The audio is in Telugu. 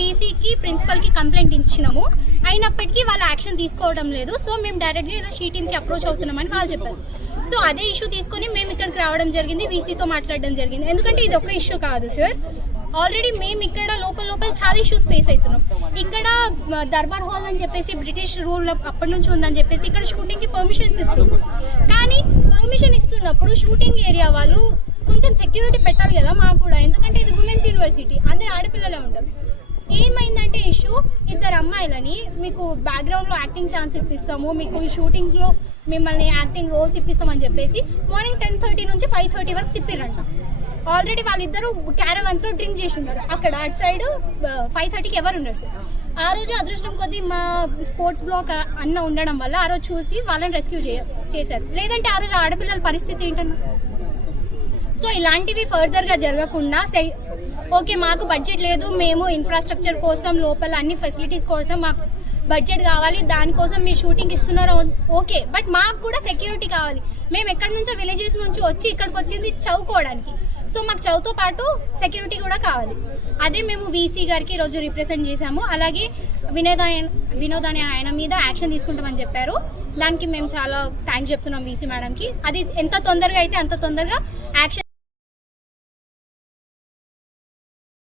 వీసీకి ప్రిన్సిపల్కి కంప్లైంట్ ఇచ్చినాము. అయినప్పటికీ వాళ్ళు యాక్షన్ తీసుకోవడం లేదు. సో మేము డైరెక్ట్గా ఇలా షీ టీమ్కి అప్రోచ్ అవుతున్నామని వాళ్ళు చెప్పారు. సో అదే ఇష్యూ తీసుకొని మేము ఇక్కడికి రావడం జరిగింది వీసీతో మాట్లాడడం జరిగింది. ఎందుకంటే ఇది ఒక ఇష్యూ కాదు సార్. ఆల్రెడీ మేము ఇక్కడ లోపల లోపల చాలా ఇష్యూస్ ఫేస్ అవుతున్నాం. ఇక్కడ దర్బార్ హాల్ అని చెప్పేసి బ్రిటిష్ రూల్ అప్పటి నుంచి ఉందని చెప్పేసి ఇక్కడ షూటింగ్కి పర్మిషన్స్ ఇస్తున్నాం కానీ పర్మిషన్ ఇస్తున్నప్పుడు షూటింగ్ ఏరియా వాళ్ళు కొంచెం సెక్యూరిటీ పెట్టాలి కదా మాకు కూడా. ఎందుకంటే ఇది ఉమెన్స్ యూనివర్సిటీ అందరు ఆడపిల్లలే ఉంటారు. ఏమైందంటే ఇష్యూ? ఇద్దరు అమ్మాయిలని మీకు బ్యాక్గ్రౌండ్లో యాక్టింగ్ ఛాన్స్ ఇప్పిస్తాము. మీకు షూటింగ్లో మిమ్మల్ని యాక్టింగ్ రోల్స్ ఇప్పిస్తామని చెప్పేసి మార్నింగ్ టెన్ థర్టీ నుంచి ఫైవ్ థర్టీ వరకు తిప్పిరంట ఆల్రెడీ వాళ్ళిద్దరూ క్యారవాన్స్లో డ్రింక్ చేసి ఉన్నారు. అక్కడ అటు సైడ్ ఫైవ్ థర్టీకి ఎవరు ఉన్నారు సార్. ఆ రోజు అదృష్టం కొద్దీ మా స్పోర్ట్స్ బ్లాక్ అన్న ఉండడం వల్ల ఆ రోజు చూసి వాళ్ళని రెస్క్యూ చేయ చేశారు. లేదంటే ఆ రోజు ఆడపిల్లల పరిస్థితి ఏంటన్నా? సో ఇలాంటివి ఫర్దర్గా జరగకుండా సై- ఓకే మాకు బడ్జెట్ లేదు మేము ఇన్ఫ్రాస్ట్రక్చర్ కోసం లోపల అన్ని ఫెసిలిటీస్ కోసం మాకు బడ్జెట్ కావాలి దానికోసం మీరు షూటింగ్ ఇస్తున్నారు ఓకే బట్ మాకు కూడా సెక్యూరిటీ కావాలి. మేము ఎక్కడి నుంచో విలేజెస్ నుంచి వచ్చి ఇక్కడికి వచ్చింది చదువుకోవడానికి. సో మాకు చదువుతో పాటు సెక్యూరిటీ కూడా కావాలి. అదే మేము వీసీ గారికి ఈరోజు రిప్రజెంట్ చేశాము. అలాగే వినోద వినోద్ అనే ఆయన మీద యాక్షన్ తీసుకుంటామని చెప్పారు. దానికి మేము చాలా థ్యాంక్స్ చెప్తున్నాం వీసీ మేడంకి అది ఎంత తొందరగా అయితే అంత తొందరగా యాక్షన్